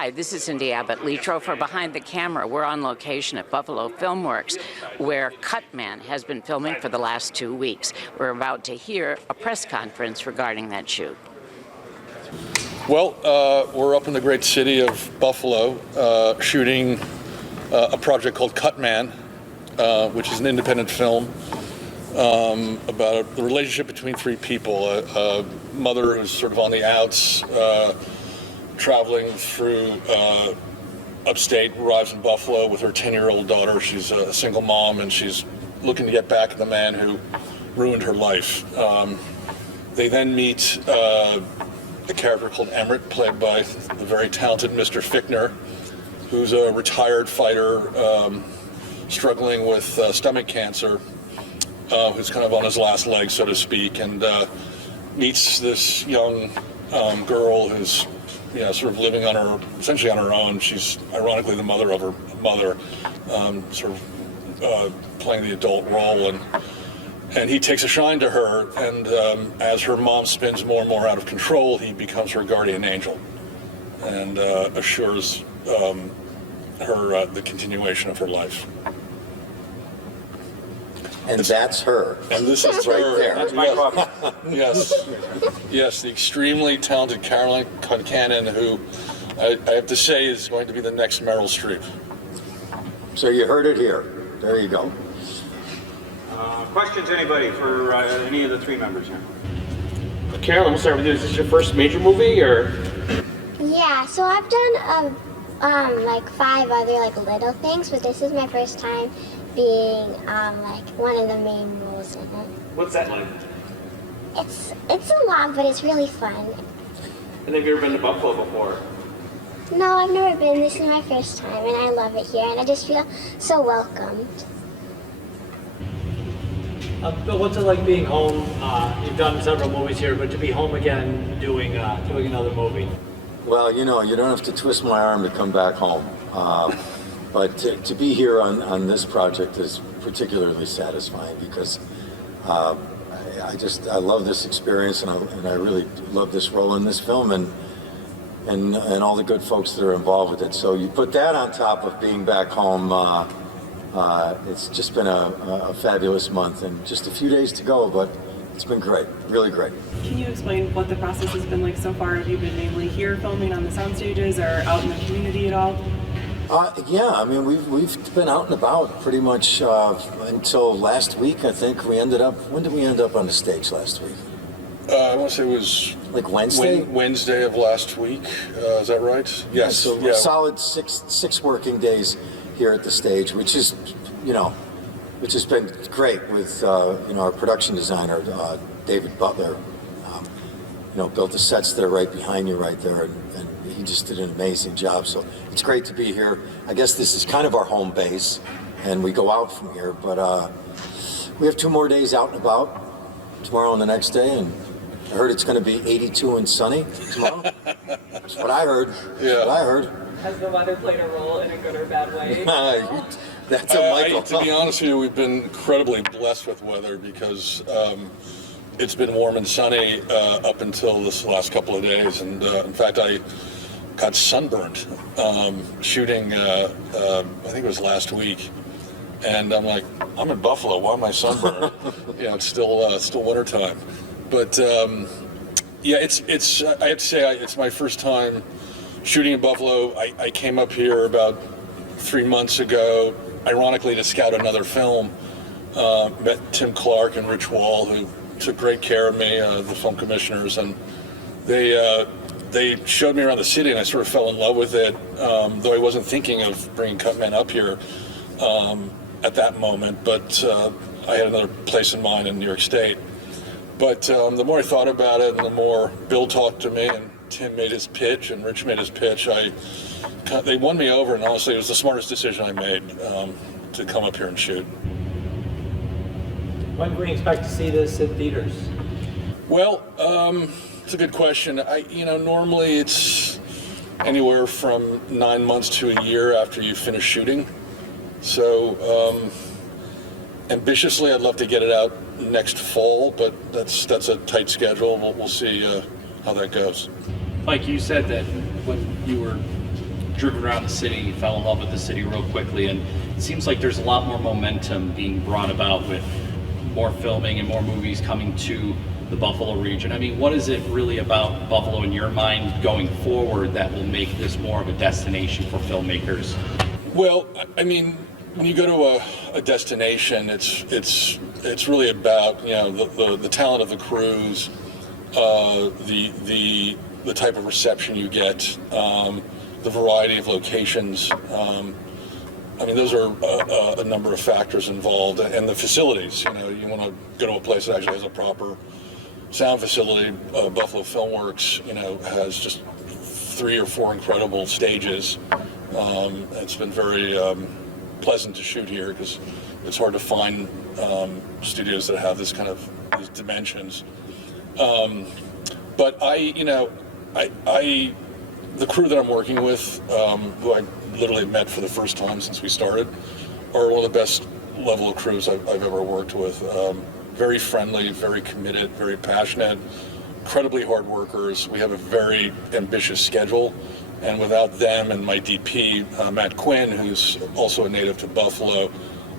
Hi, this is Cindy Abbott-Letro for Behind the Camera. We're on location at Buffalo FilmWorks, where Cutman has been filming for the last 2 weeks. We're about to hear a press conference regarding that shoot. Well, we're up in the great city of Buffalo, shooting a project called Cutman, which is an independent film about the relationship between three people. A mother who's sort of on the outs, traveling through upstate, arrives in Buffalo with her 10-year-old daughter. She's a single mom, and she's looking to get back at the man who ruined her life. They then meet a character called Emmett, played by the very talented Mr. Fichtner, who's a retired fighter struggling with stomach cancer, who's kind of on his last leg, so to speak, and meets this young girl who's sort of living essentially on her own. She's ironically the mother of her mother, sort of playing the adult role, and he takes a shine to her, and as her mom spins more and more out of control, he becomes her guardian angel and assures her the continuation of her life. And that's her. And this is right her. there. That's my coffee. Yes, the extremely talented Caroline Concannon, who I have to say is going to be the next Meryl Streep. So you heard it here. There you go. Questions, anybody, for any of the three members here? Caroline, we'll start with you. Is this your first major movie, or? Yeah, so I've done like 5 other little things, but this is my first time being one of the main roles in it. What's that like? It's a lot, but it's really fun. And have you ever been to Buffalo before? No, I've never been. This is my first time, and I love it here, and I just feel so welcomed. Bill, what's it like being home? You've done several movies here, but to be home again doing another movie? Well, you don't have to twist my arm to come back home. But to be here on this project is particularly satisfying because I love this experience, and I really love this role in this film and all the good folks that are involved with it. So you put that on top of being back home. It's just been a fabulous month and just a few days to go, but it's been great, really great. Can you explain what the process has been like so far? Have you been mainly here filming on the sound stages or out in the community at all? Yeah, I mean, we've been out and about pretty much until last week, I think. When did we end up on the stage last week? I want to say it was like Wednesday? Wednesday of last week. Is that right? Yes. So yeah. Solid six working days here at the stage, which has been great with our production designer, David Butler. Built the sets that are right behind you right there, and he just did an amazing job. So it's great to be here. I guess this is kind of our home base, and we go out from here, but we have 2 more days out and about, tomorrow and the next day, and I heard it's going to be 82 and sunny tomorrow. That's what I heard. Yeah. That's what I heard. Has the weather played a role in a good or bad way? That's a Michael. To be honest with you, we've been incredibly blessed with weather because it's been warm and sunny up until this last couple of days, and in fact, I got sunburned shooting. I think it was last week, and I'm like, I'm in Buffalo. Why am I sunburned? It's still wintertime, but it's. I have to say, it's my first time shooting in Buffalo. I came up here about 3 months ago, ironically, to scout another film. Met Tim Clark and Rich Wall, who took great care of me, the film commissioners, and they showed me around the city, and I sort of fell in love with it, though I wasn't thinking of bringing Cutman up here at that moment, but I had another place in mind in New York State. But the more I thought about it, and the more Bill talked to me, and Tim made his pitch, and Rich made his pitch, they won me over, and honestly, it was the smartest decision I made to come up here and shoot. When can we expect to see this in theaters? Well, it's a good question. Normally it's anywhere from 9 months to a year after you finish shooting. So ambitiously, I'd love to get it out next fall, but that's a tight schedule. We'll see how that goes. Like you said that when you were driven around the city, you fell in love with the city real quickly, and it seems like there's a lot more momentum being brought about with more filming and more movies coming to the Buffalo region. I mean, what is it really about Buffalo in your mind going forward that will make this more of a destination for filmmakers? Well, I mean, when you go to a destination, it's really about, you know, the talent of the crews, the type of reception you get, the variety of locations. I mean, those are a number of factors involved, and the facilities. You know, you want to go to a place that actually has a proper sound facility. Buffalo FilmWorks, you know, has just 3 or 4 incredible stages. It's been very pleasant to shoot here because it's hard to find studios that have this kind of these dimensions. But the crew that I'm working with, who I literally met for the first time since we started, are one of the best level of crews I've ever worked with. Very friendly, very committed, very passionate, incredibly hard workers. We have a very ambitious schedule, and without them and my DP, Matt Quinn, who's also a native to Buffalo,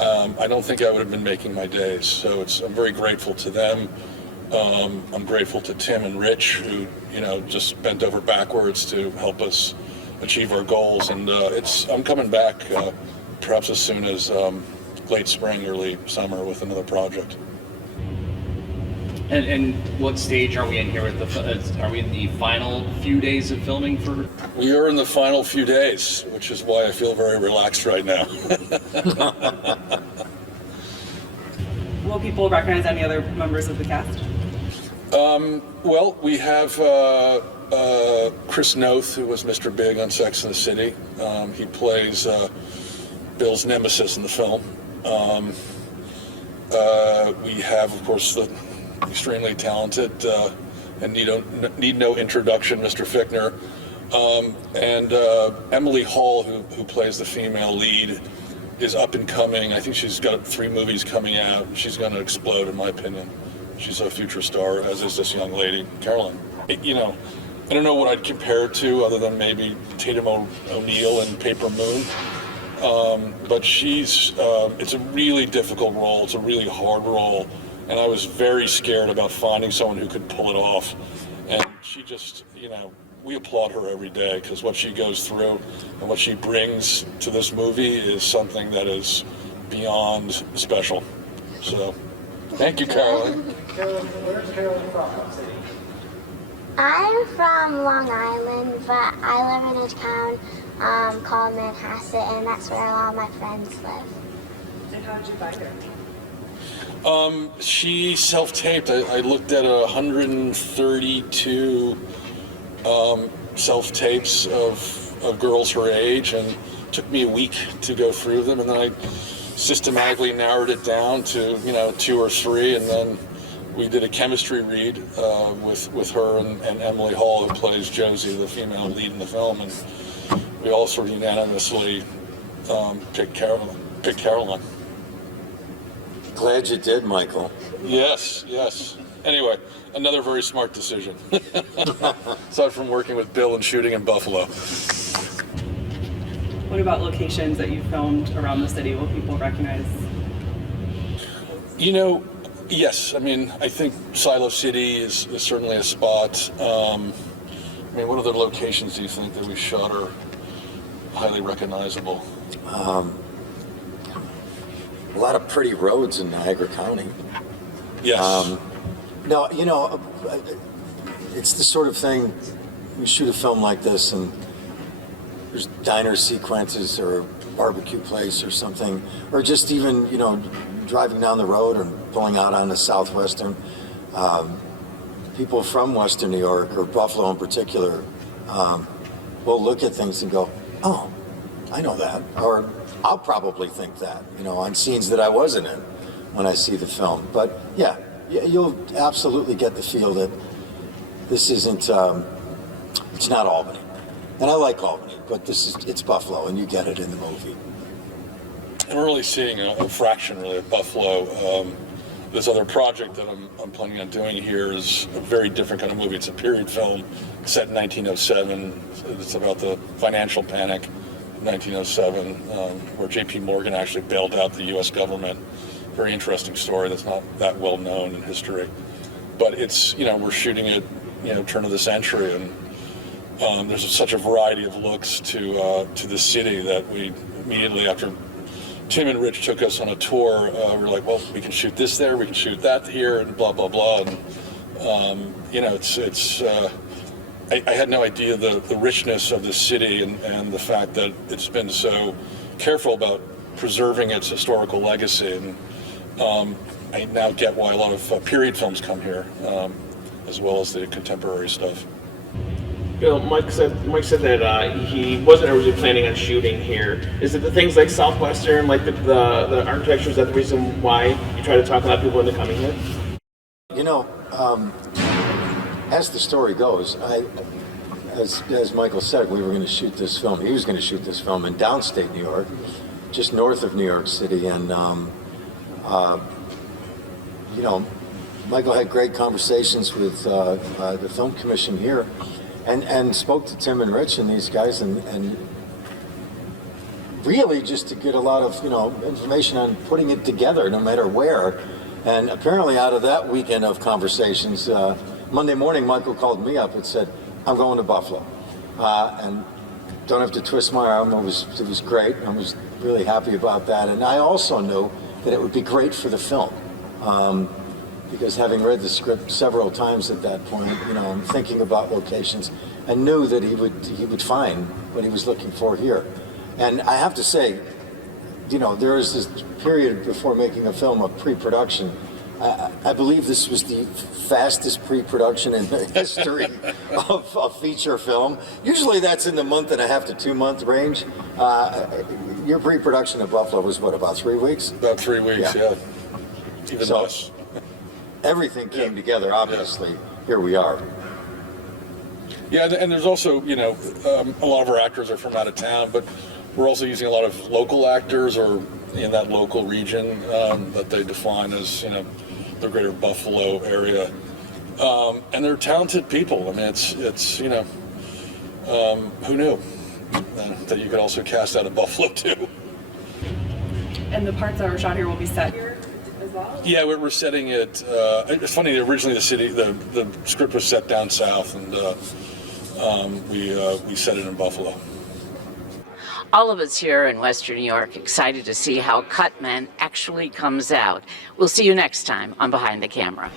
I don't think I would have been making my days. So I'm very grateful to them. I'm grateful to Tim and Rich, who, you know, just bent over backwards to help us achieve our goals. And I'm coming back perhaps as soon as late spring, early summer with another project. And what stage are we in here with are we in the final few days of filming for? We are in the final few days, which is why I feel very relaxed right now. Will people recognize any other members of the cast? Well, we have Chris Noth, who was Mr. Big on Sex and the City. He plays Bill's nemesis in the film. We have, of course, the extremely talented and need no introduction, Mr. Fichtner. And Emily Hall, who plays the female lead, is up and coming. I think she's got 3 movies coming out. She's going to explode, in my opinion. She's a future star, as is this young lady, Caroline. You know, I don't know what I'd compare it to other than maybe Tatum O'Neal in Paper Moon. But it's a really difficult role. It's a really hard role. And I was very scared about finding someone who could pull it off. And she just, you know, we applaud her every day because what she goes through and what she brings to this movie is something that is beyond special. So, thank you, Caroline. Caroline, where's Caroline from? I'm from Long Island, but I live in a town called Manhasset, and that's where a lot of my friends live. And how did you find her? She self-taped. I looked at 132 self-tapes of girls her age, and it took me a week to go through them, and then I systematically narrowed it down to, you know, 2 or 3, and then we did a chemistry read with her and Emily Hall, who plays Josie, the female lead in the film, and we all sort of unanimously picked Caroline. Glad you did, Michael. Yes. Anyway, another very smart decision. Aside from working with Bill and shooting in Buffalo. What about locations that you filmed around the city? Will people recognize? You know, yes. I mean, I think Silo City is certainly a spot. I mean, what other locations do you think that we shot are highly recognizable? A lot of pretty roads in Niagara County. Yes. No, you know, it's the sort of thing, we shoot a film like this and there's diner sequences or a barbecue place or something, or just even, you know, driving down the road or pulling out on the Southwestern. People from Western New York, or Buffalo in particular, will look at things and go, oh, I know that. Or I'll probably think that, you know, on scenes that I wasn't in when I see the film. But yeah, you'll absolutely get the feel that this isn't, it's not Albany. And I like Albany, but it's Buffalo, and you get it in the movie. And we're really seeing a fraction, really, of Buffalo. this other project that I'm planning on doing here is a very different kind of movie. It's a period film set in 1907. It's about the financial panic in 1907, where J.P. Morgan actually bailed out the U.S. government. Very interesting story that's not that well known in history. But it's, we're shooting it, turn of the century, and there's such a variety of looks to the city that we immediately, after Tim and Rich took us on a tour, we were like, well, we can shoot this there, we can shoot that here, and blah, blah, blah. And, I had no idea the richness of the city and the fact that it's been so careful about preserving its historical legacy. And I now get why a lot of period films come here, as well as the contemporary stuff. Bill, Mike said that he wasn't originally planning on shooting here. Is it the things like Southwestern, like the architecture, is that the reason why you try to talk a lot of people into coming here? As the story goes, as Michael said, we were going to shoot this film. He was going to shoot this film in downstate New York, just north of New York City, and Michael had great conversations with the film commission here, and spoke to Tim and Rich and these guys, and really just to get a lot of information on putting it together, no matter where. And apparently, out of that weekend of conversations, Monday morning, Michael called me up and said, "I'm going to Buffalo," and don't have to twist my arm. It was great. I was really happy about that, and I also knew that it would be great for the film. Because having read the script several times at that point, I'm thinking about locations, and knew that he would find what he was looking for here. And I have to say, there is this period before making a film of pre-production. I believe this was the fastest pre-production in the history of a feature film. Usually that's in the month and a half to 2 month range. Your pre-production at Buffalo was what, about 3 weeks? About 3 weeks, yeah. Even less. Everything came together, obviously. Here we are. Yeah, and there's also, a lot of our actors are from out of town, but we're also using a lot of local actors or in that local region that they define as, the greater Buffalo area. And they're talented people. I mean, it's who knew that you could also cast out of Buffalo, too. And the parts that were shot here will be set here as well? Yeah, we're setting it. It's funny. Originally, the script was set down south, and we set it in Buffalo. All of us here in Western New York excited to see how Cutman actually comes out. We'll see you next time on Behind the Camera.